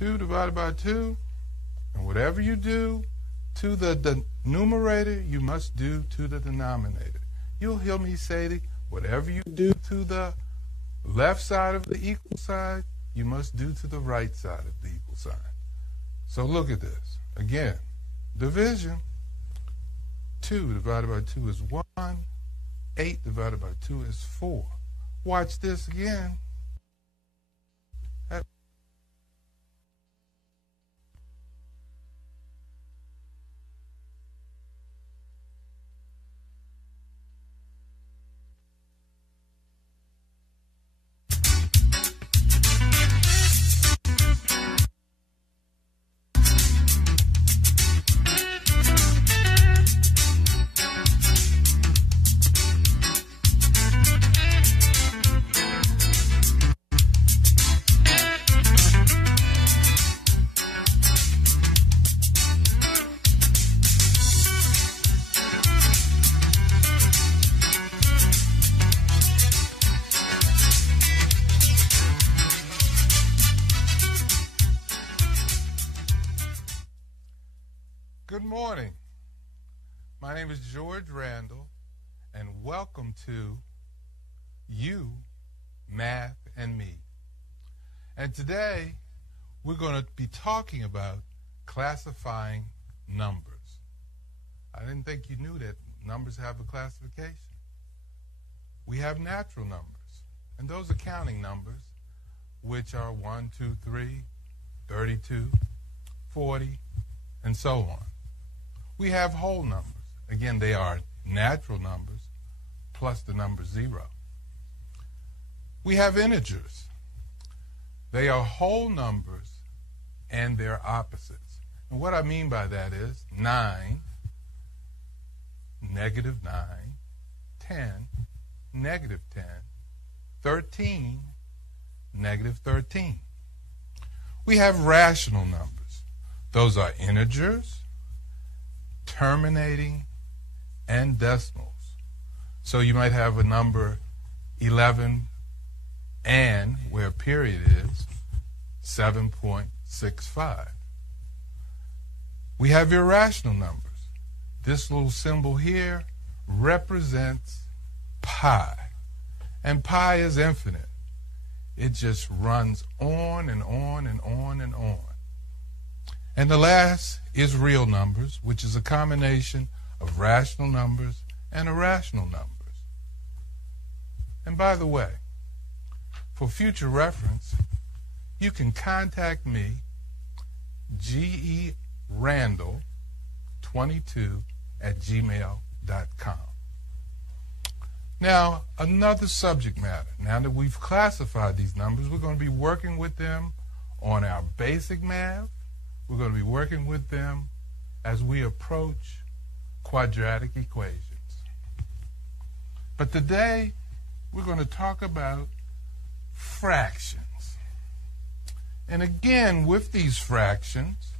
2 divided by 2. And whatever you do to the numerator, you must do to the denominator. You'll hear me say whatever you do to the left side of the equal sign, you must do to the right side of the equal sign. So look at this. Again, division. 2 divided by 2 is 1. 8 divided by 2 is 4. Watch this again. Good morning. My name is George Randall, and welcome to You, Math, and Me. And today, we're going to be talking about classifying numbers. I didn't think you knew that numbers have a classification. We have natural numbers, and those are counting numbers, which are 1, 2, 3, 32, 40, and so on. We have whole numbers. Again, they are natural numbers plus the number 0. We have integers. They are whole numbers and their opposites. And what I mean by that is 9, negative 9, 10, negative 10, 13, negative 13. We have rational numbers. Those are integers, terminating, and decimals. So you might have a number 11 and, where a period is, 7.65. We have irrational numbers. This little symbol here represents pi. And pi is infinite. It just runs on and on and on and on. And the last is real numbers, which is a combination of rational numbers and irrational numbers. And by the way, for future reference, you can contact me, gerandall22@gmail.com. Now, another subject matter. Now that we've classified these numbers, we're going to be working with them on our basic math. We're going to be working with them as we approach quadratic equations. But today, we're going to talk about fractions. And again, with these fractions,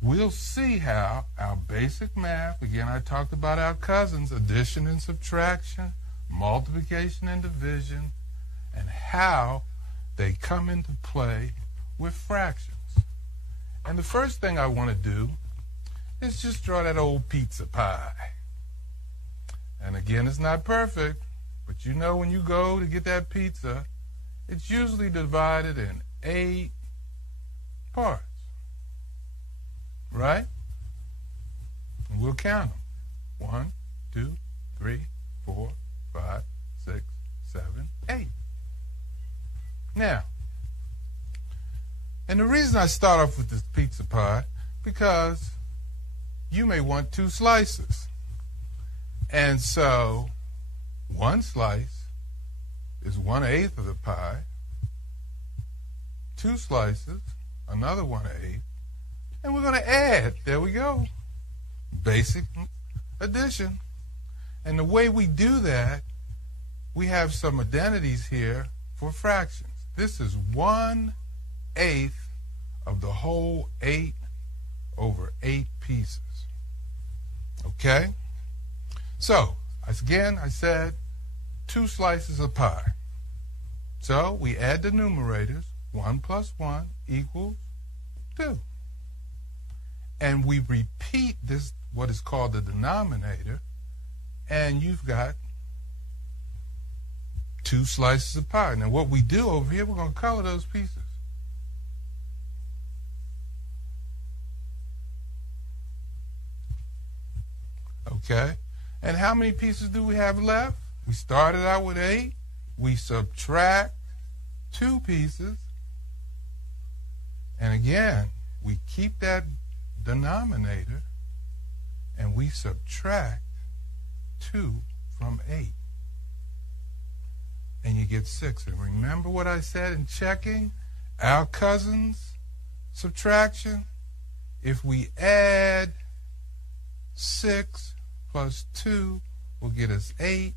we'll see how our basic math, again, I talked about our cousins, addition and subtraction, multiplication and division, and how they come into play with fractions. And the first thing I want to do is just draw that old pizza pie. And again, it's not perfect, but you know when you go to get that pizza, it's usually divided in 8 parts, right? And we'll count them. 1, 2, 3, 4, 5, 6, 7, 8. Now, and the reason I start off with this pizza pie, because you may want 2 slices. And so, 1 slice is 1/8 of the pie. 2 slices, another 1/8. And we're going to add, there we go, basic addition. And the way we do that, we have some identities here for fractions. This is 1/8 of the whole 8 over 8 pieces. Okay? So, again, I said 2 slices of pie. So, we add the numerators. 1 plus 1 equals 2. And we repeat this, what is called the denominator, and you've got 2 slices of pie. Now what we do over here, we're going to color those pieces. Okay? And how many pieces do we have left? We started out with 8. We subtract 2 pieces. And again, we keep that denominator and we subtract 2 from 8. And you get 6. And remember what I said in checking our cousin's subtraction? If we add 6 plus 2 will get us 8.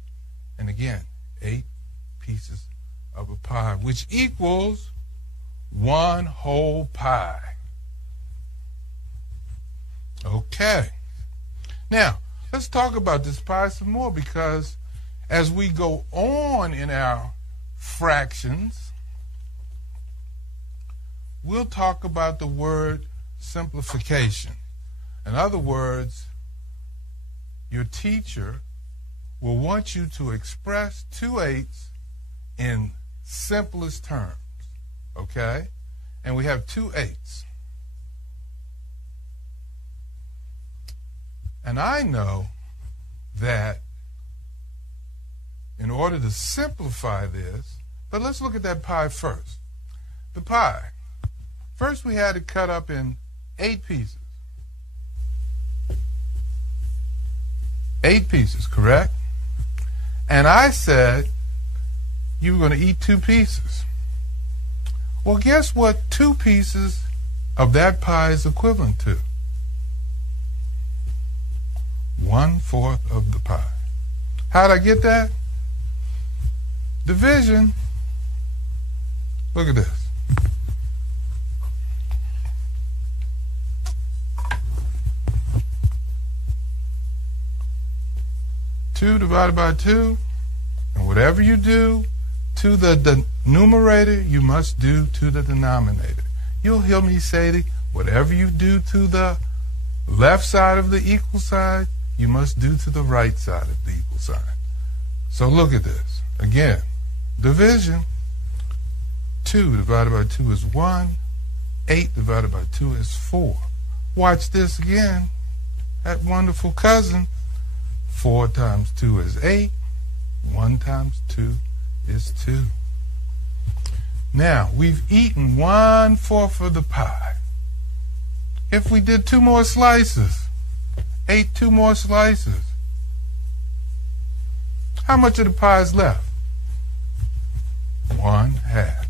And again, 8 pieces of a pie, which equals 1 whole pie. Okay. Now, let's talk about this pie some more, because as we go on in our fractions, we'll talk about the word simplification. In other words, your teacher will want you to express 2/8 in simplest terms, okay? And we have 2/8. And I know that in order to simplify this, but let's look at that pie first. The pie. First we had it cut up in 8 pieces. 8 pieces, correct? And I said you were going to eat 2 pieces. Well, guess what 2 pieces of that pie is equivalent to? 1/4 of the pie. How'd I get that? Division. Look at this. Two divided by 2, and whatever you do to the numerator, you must do to the denominator. You'll hear me say that whatever you do to the left side of the equal sign, you must do to the right side of the equal sign. So look at this. Again, division. 2 divided by 2 is 1. 8 divided by 2 is 4. Watch this again. That wonderful cousin. 4 times 2 is 8. 1 times 2 is 2. Now, we've eaten 1/4 of the pie. If we did 2 more slices, ate 2 more slices, how much of the pie is left? 1/2.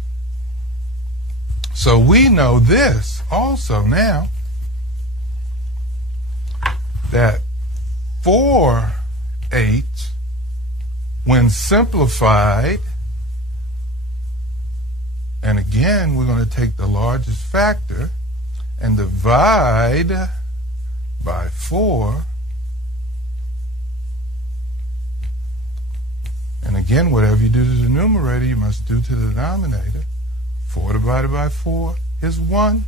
So we know this also now, that 4/8, when simplified, and again we're going to take the largest factor and divide by 4, and again whatever you do to the numerator you must do to the denominator. 4 divided by 4 is 1.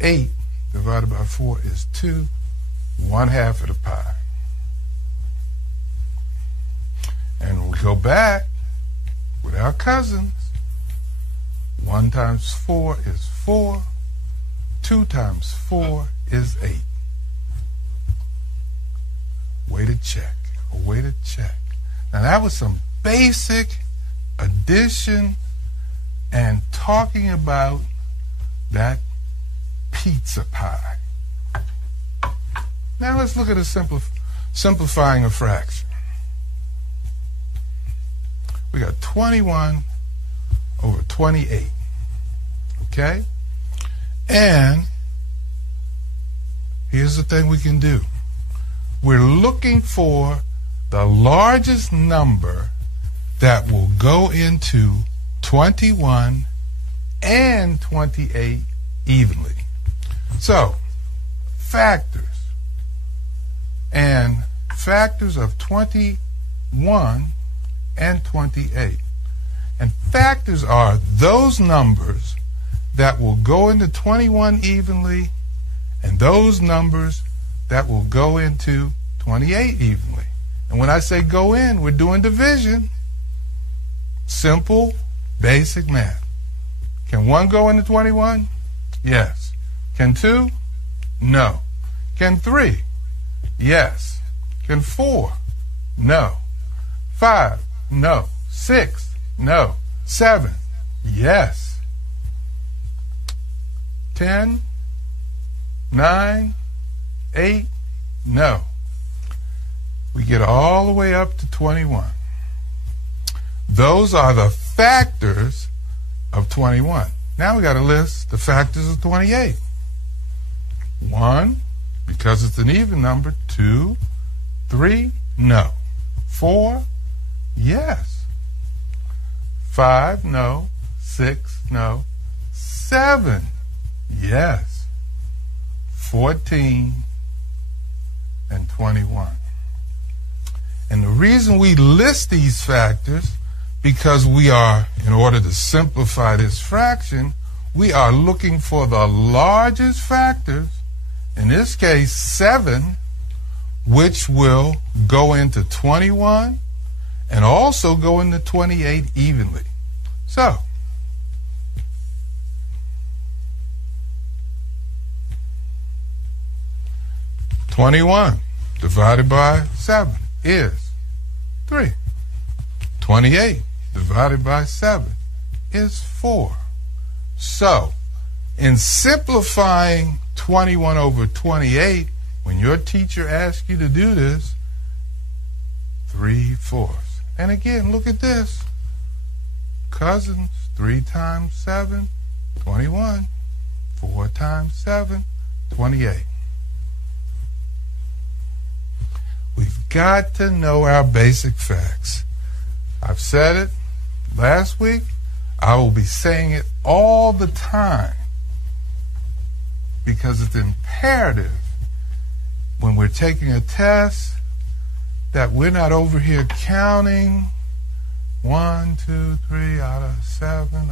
8 divided by 4 is 2. 1/2 of the pie. And we go back with our cousins. 1 times 4 is 4. 2 times 4 is 8. Way to check. A way to check. Now that was some basic addition and talking about that pizza pie. Now let's look at a simplifying a fraction. We got 21 over 28. Okay? And here's the thing we can do. We're looking for the largest number that will go into 21 and 28 evenly. So, factors. And factors of 21 and 28. And factors are those numbers that will go into 21 evenly and those numbers that will go into 28 evenly. And when I say go in, we're doing division. Simple, basic math. Can 1 go into 21? Yes. Can 2? No. Can 3? Yes. Can 4? No. 5? No. 6? No. 7? Yes. 10? 9? 8? No. We get all the way up to 21. Those are the factors of 21. Now we got to list the factors of 28. 1, because it's an even number. 2, 3, no. 4, yes. 5, no. 6, no. 7, yes. 14 and 21. And the reason we list these factors, because we are, in order to simplify this fraction, we are looking for the largest factors, in this case 7, which will go into 21 and also go into 28 evenly. So, $21 divided by 7 is 3. 28 divided by 7 is 4. So, in simplifying 21 over 28, when your teacher asks you to do this, 3/4. And again, look at this. Cousins, 3 times 7, 21. 4 times 7, 28. We've got to know our basic facts. I've said it last week. I will be saying it all the time because it's imperative when we're taking a test that we're not over here counting 1, 2, 3 out of 7.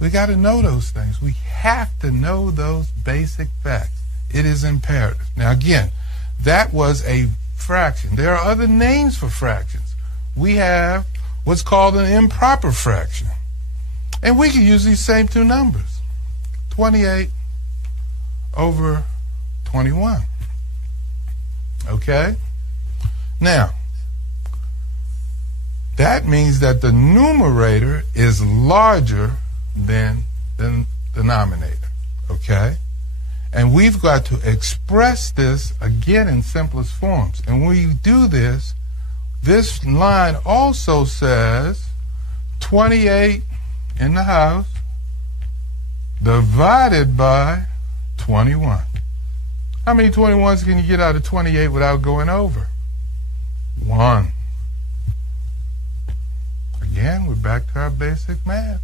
We got to know those things. We have to know those basic facts. It is imperative. Now again, that was a fraction. There are other names for fractions. We have what's called an improper fraction. And we can use these same two numbers. 28 over 21. Okay? Now, that means that the numerator is larger than the denominator. Okay? And we've got to express this again in simplest forms. And when we do this, this line also says 28 in the house divided by 21. How many 21s can you get out of 28 without going over? 1. Again, we're back to our basic math.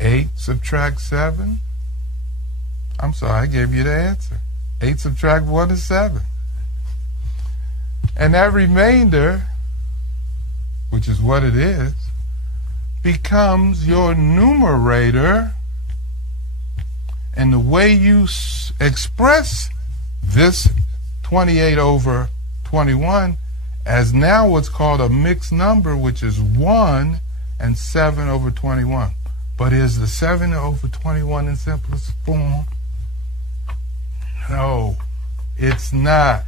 8 subtract 7. I'm sorry, I gave you the answer. 8 subtract 1 is 7. And that remainder, which is what it is, becomes your numerator. And the way you express this 28 over 21 as now what's called a mixed number, which is 1 and 7 over 21. But is the 7 over 21 in simplest form? No, it's not.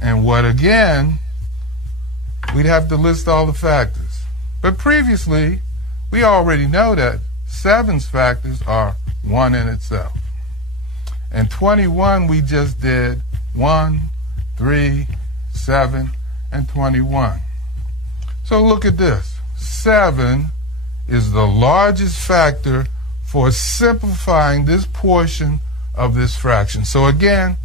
And what again, we'd have to list all the factors. But previously, we already know that 7's factors are 1 in itself. And 21, we just did 1, 3, 7, and 21. So look at this. 7 is the largest factor for simplifying this portion of this fraction. So again,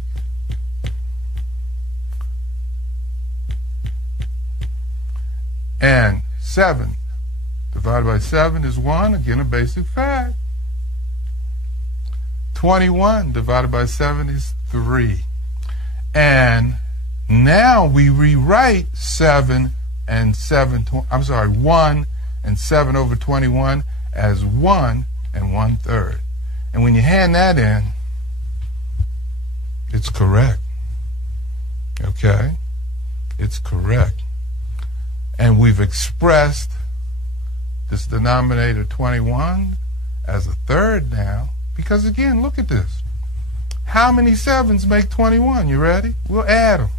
and 7 divided by 7 is 1, again a basic fact. 21 divided by 7 is 3. And Now we rewrite 1 and 7 over 21 as 1 1/3. And when you hand that in, it's correct. Okay? It's correct. And we've expressed this denominator 21 as a third now, because again, look at this. How many 7s make 21? You ready? We'll add them.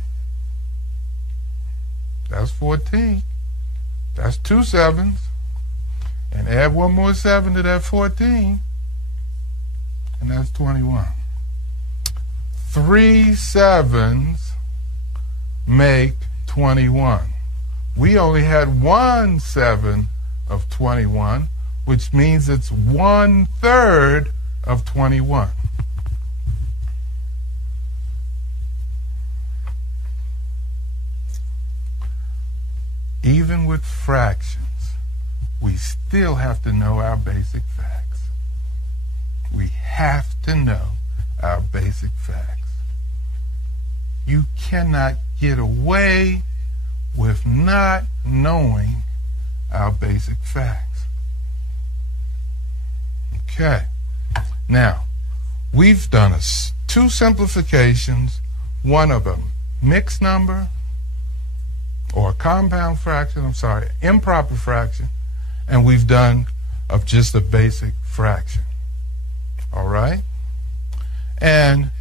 That's 14. That's 2 7s. And add one more 7 to that 14, and that's 21. 3 7s make 21. We only had 1 7 of 21, which means it's 1/3 of 21. Even with fractions, we still have to know our basic facts. We have to know our basic facts. You cannot get away with not knowing our basic facts. Okay. Now, we've done 2 simplifications, one of a mixed number, or a compound fraction, improper fraction, and we've done of just a basic fraction. All right? And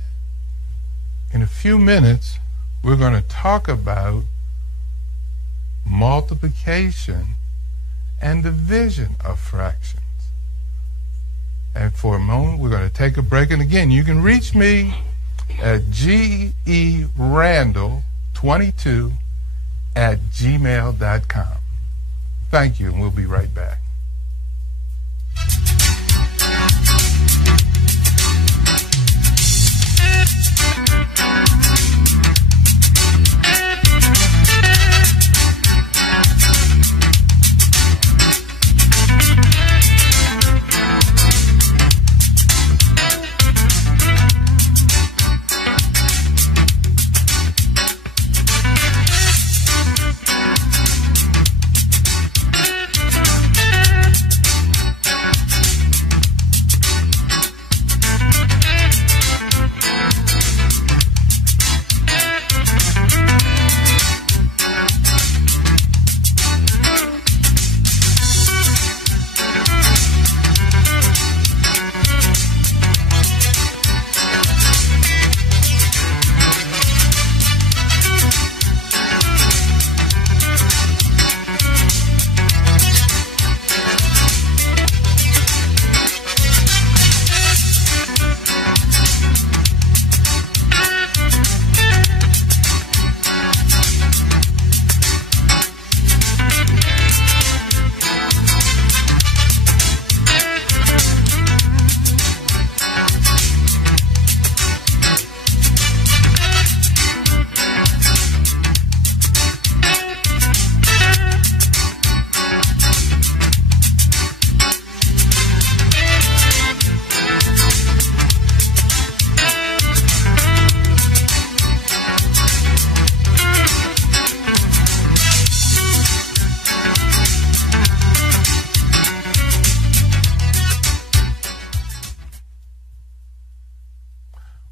in a few minutes, we're going to talk about multiplication and division of fractions. And for a moment, we're going to take a break. And again, you can reach me at gerandall22@gmail.com. Thank you, and we'll be right back.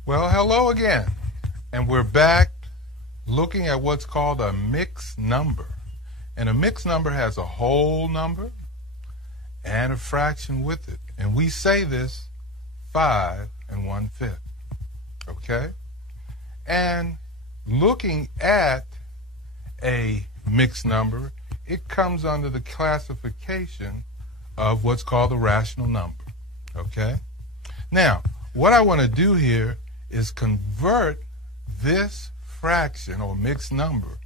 Well, hello again, and we're back looking at what's called a mixed number. And a mixed number has a whole number and a fraction with it. And we say this 5 1/5. Okay? And looking at a mixed number, it comes under the classification of what's called a rational number. Okay? Now, what I want to do here is convert this fraction or mixed number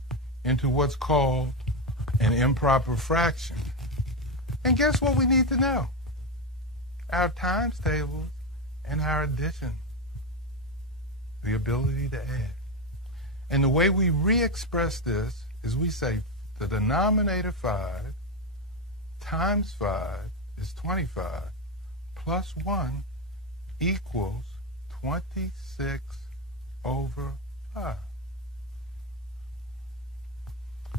into what's called an improper fraction. And guess what we need to know? Our times tables and our addition, the ability to add. And the way we re-express this is we say the denominator 5 times 5 is 25 plus 1 equals 26 over 5.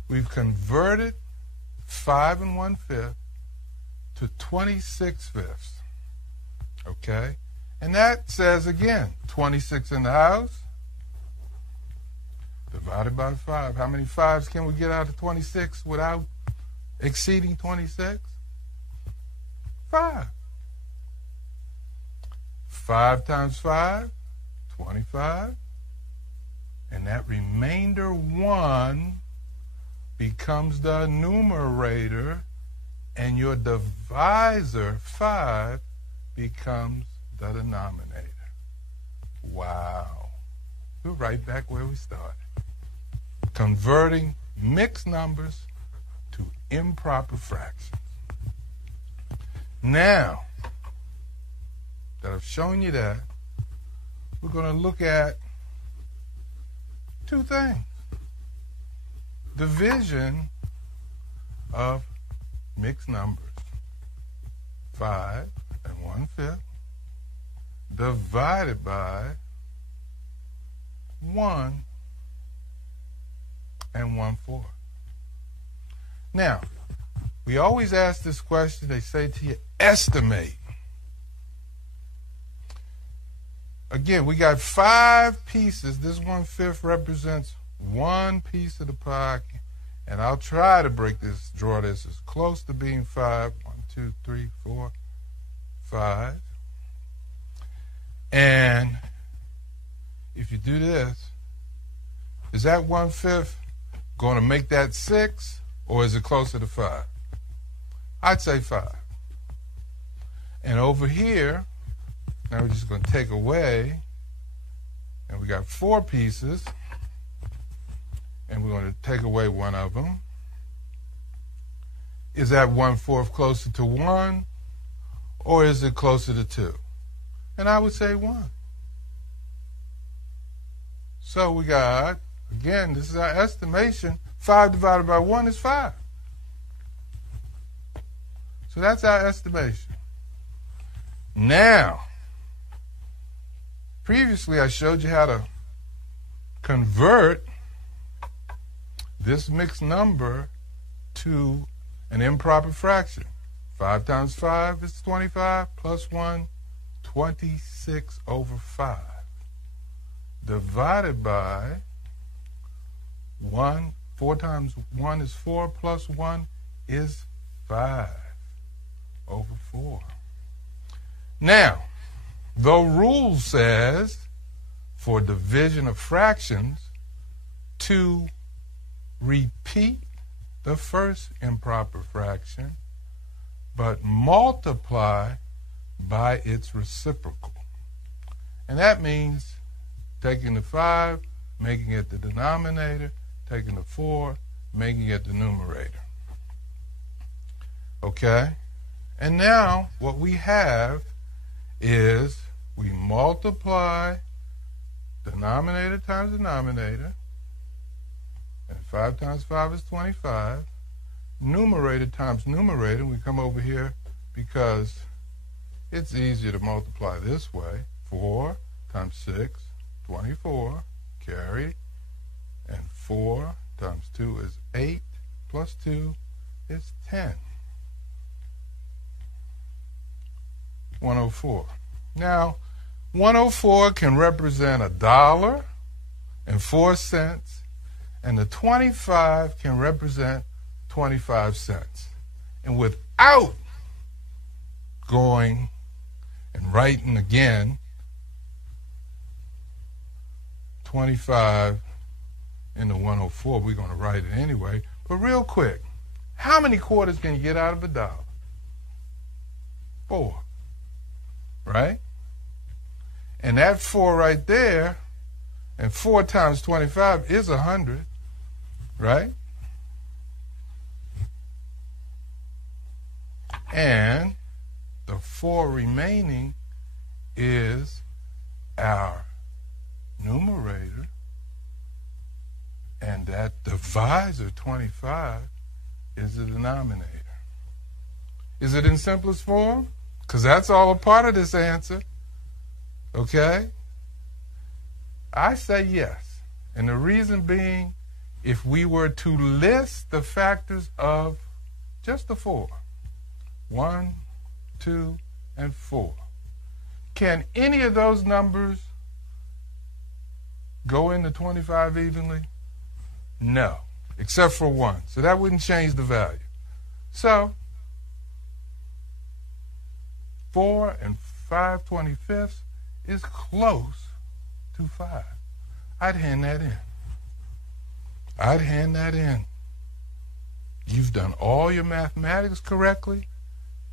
we've converted 5 1/5 to 26/5. Okay? And that says, again, 26 in the house divided by 5. How many 5s can we get out of 26 without exceeding 26? 5. 5 times 5, 25. And that remainder 1 becomes the numerator, and your divisor, 5, becomes the denominator. Wow. We're right back where we started. Converting mixed numbers to improper fractions. Now that I've shown you that, we're going to look at 2 things. Division of mixed numbers. 5 1/5 divided by 1 1/4. Now, we always ask this question. They say to you, estimate. Again, we got 5 pieces. This 1/5 represents 1 piece of the pie, and I'll try to draw this as close to being 5. 1, 2, 3, 4, 5. And if you do this, is that 1/5 going to make that 6, or is it closer to 5? I'd say 5. And over here, now we're just going to take away, and we got 4 pieces, and we're going to take away one of them. Is that 1/4 closer to 1, or is it closer to 2? And I would say 1. So we got, again, this is our estimation, 5 divided by 1 is 5. So that's our estimation. Now, previously I showed you how to convert this mixed number to an improper fraction. 5 times 5 is 25, plus 1, 26/5. Divided by 1, 4 times 1 is 4, plus 1 is 5/4. Now, the rule says for division of fractions to repeat the first improper fraction, but multiply by its reciprocal. And that means taking the 5, making it the denominator, taking the 4, making it the numerator. Okay? And now what we have is we multiply denominator times denominator, and 5 times 5 is 25. Numerator times numerator, we come over here because it's easier to multiply this way. 4 times 6, 24, carry, and 4 times 2 is 8, plus 2 is 10. 104. Now, 104 can represent $1.04, and the 25 can represent 25 cents. And without going and writing again 25 into 104, we're going to write it anyway. But real quick, how many quarters can you get out of $1? 4. Right? And that 4 right there, and 4 times 25 is 100, right? And the 4 remaining is our numerator, and that divisor, 25, is the denominator. Is it in simplest form? Because that's all a part of this answer. Okay? I say yes. And the reason being if we were to list the factors of just the 4, 1, 2, and 4, can any of those numbers go into 25 evenly? No, except for 1. So that wouldn't change the value. So 4 and 5/25 is close to 5. I'd hand that in. I'd hand that in. You've done all your mathematics correctly,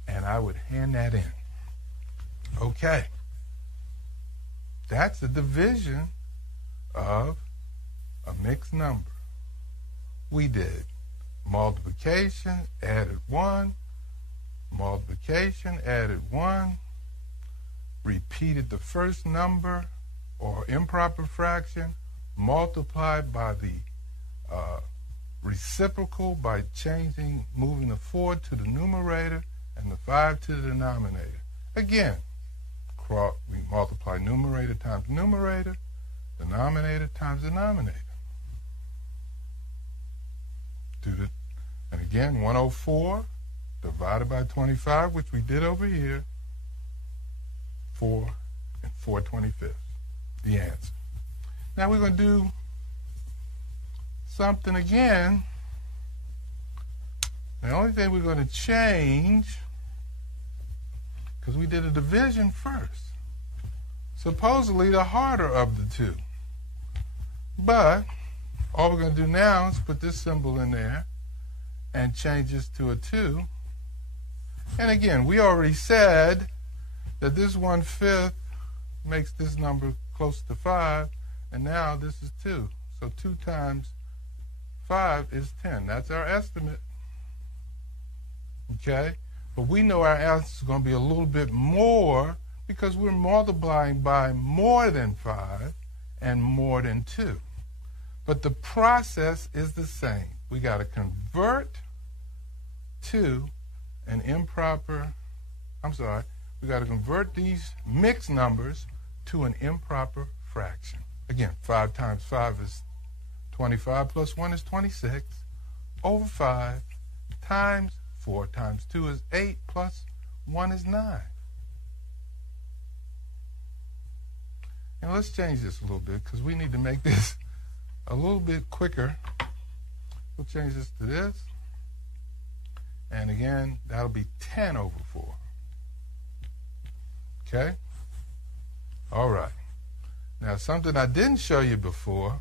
and I would hand that in. Okay. That's a division of a mixed number. We did multiplication, added 1, multiplication, added 1, repeated the first number or improper fraction, multiplied by the reciprocal by moving the 4 to the numerator and the 5 to the denominator. Again, we multiply numerator times numerator, denominator times denominator. And again, 104 divided by 25, which we did over here, 4 and 4/25, the answer. Now we're going to do something again. The only thing we're going to change, because we did a division first, supposedly the harder of the two. But all we're going to do now is put this symbol in there and change this to a 2. And again, we already said that this 1/5 makes this number close to 5, and now this is 2. So 2 times 5 is 10. That's our estimate. Okay? But we know our answer is going to be a little bit more because we're multiplying by more than 5 and more than 2. But the process is the same. We got to convert to an we got to convert these mixed numbers to an improper fraction. Again, 5 times 5 is 25 plus 1 is 26 over 5 times 4 times 2 is 8 plus 1 is 9. And let's change this a little bit because we need to make this a little bit quicker. We'll change this to this. And again, that'll be 10 over 4. Okay? All right. Now, something I didn't show you before,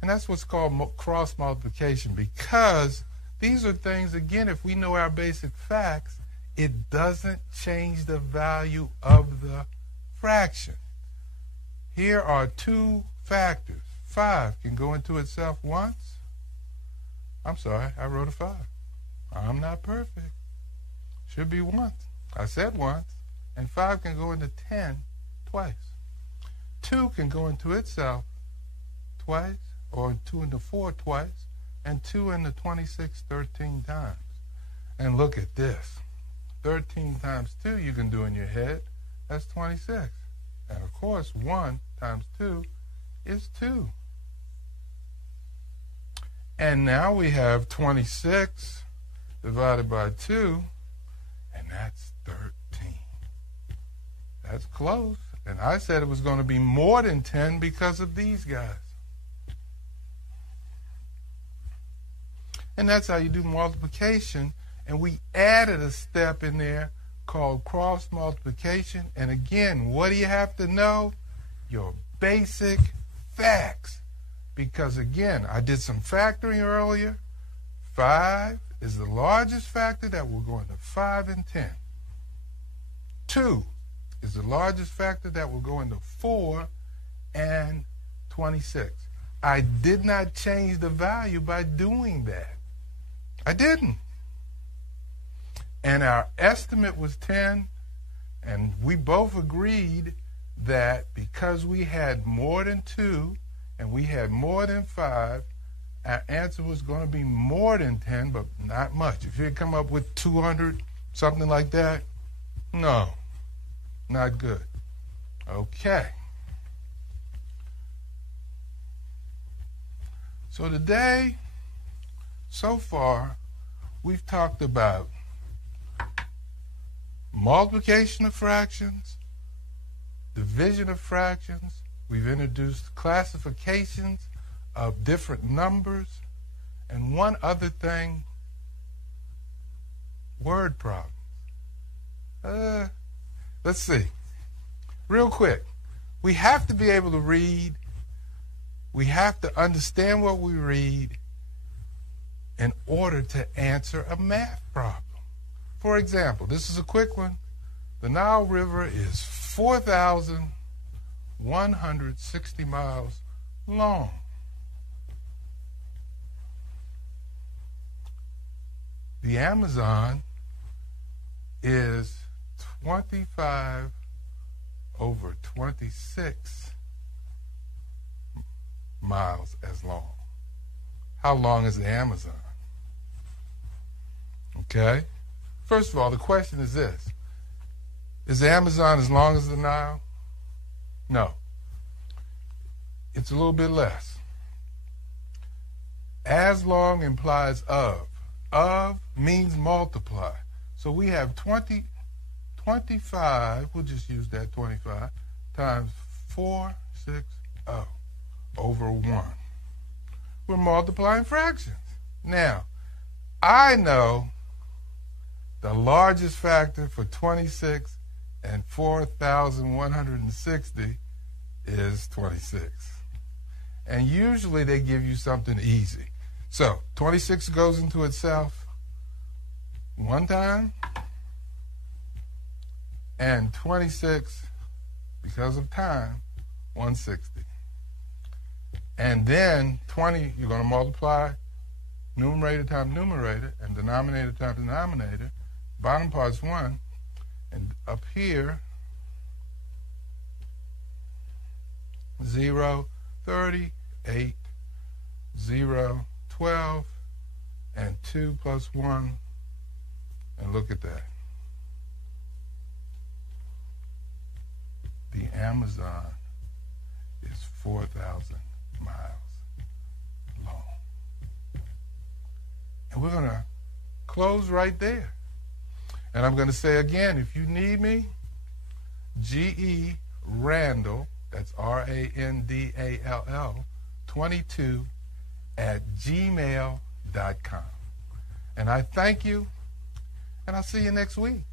and that's what's called cross multiplication, because these are things, again, if we know our basic facts, it doesn't change the value of the fraction. Here are 2 factors. 5 can go into itself once. I'm sorry, I wrote a 5. I'm not perfect. Should be once. I said once. And 5 can go into 10 twice. 2 can go into itself twice, or 2 into 4 twice, and 2 into 26 13 times. And look at this. 13 times 2 you can do in your head. That's 26. And of course, 1 times 2 is 2. And now we have 26 divided by 2, and that's 13. That's close. And I said it was going to be more than 10 because of these guys. And that's how you do multiplication. And we added a step in there called cross multiplication. And again, what do you have to know? Your basic facts. Because again, I did some factoring earlier. 5 is the largest factor that will go into 5 and 10. 2 is the largest factor that will go into 4 and 26. I did not change the value by doing that. I didn't. And our estimate was 10, and we both agreed that because we had more than 2 and we had more than 5, our answer was going to be more than 10, but not much. If you had come up with 200, something like that, no, not good. Okay. So today, so far, we've talked about multiplication of fractions, division of fractions. We've introduced classifications of different numbers, and one other thing, word problems. Let's see. Real quick. We have to be able to read. We have to understand what we read in order to answer a math problem. For example, this is a quick one. The Nile River is 4,160 miles long. The Amazon is 25 over 26 miles as long. How long is the Amazon? Okay. First of all, the question is this. Is the Amazon as long as the Nile? No. It's a little bit less. As long implies of. Of means multiply. So we have 25, we'll just use that 25, times 460 over 1. We're multiplying fractions. Now, I know the largest factor for 26 and 4,160 is 26. And usually they give you something easy. So 26 goes into itself one time, and 26, because of time, 160. And then 20, you're going to multiply numerator times numerator and denominator times denominator. Bottom part's 1. And up here, 0, 30, 8, 0, 12, and 2 plus 1. And look at that. The Amazon is 4,000 miles long. And we're going to close right there. And I'm going to say again, if you need me, G.E. Randall, that's R-A-N-D-A-L-L, 22 at gmail.com. And I thank you, and I'll see you next week.